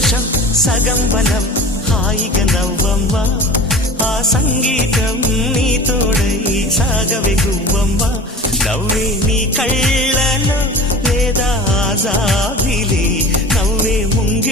సంతోషం సగం బలం హాయిగా నవ్వమ్మా ఆ సంగీతం నీ తోడై సాగవే గువ్వమ్మా నవ్వే నీ కళ్ళలో లేదా జాబిలి నవ్వే ముంగి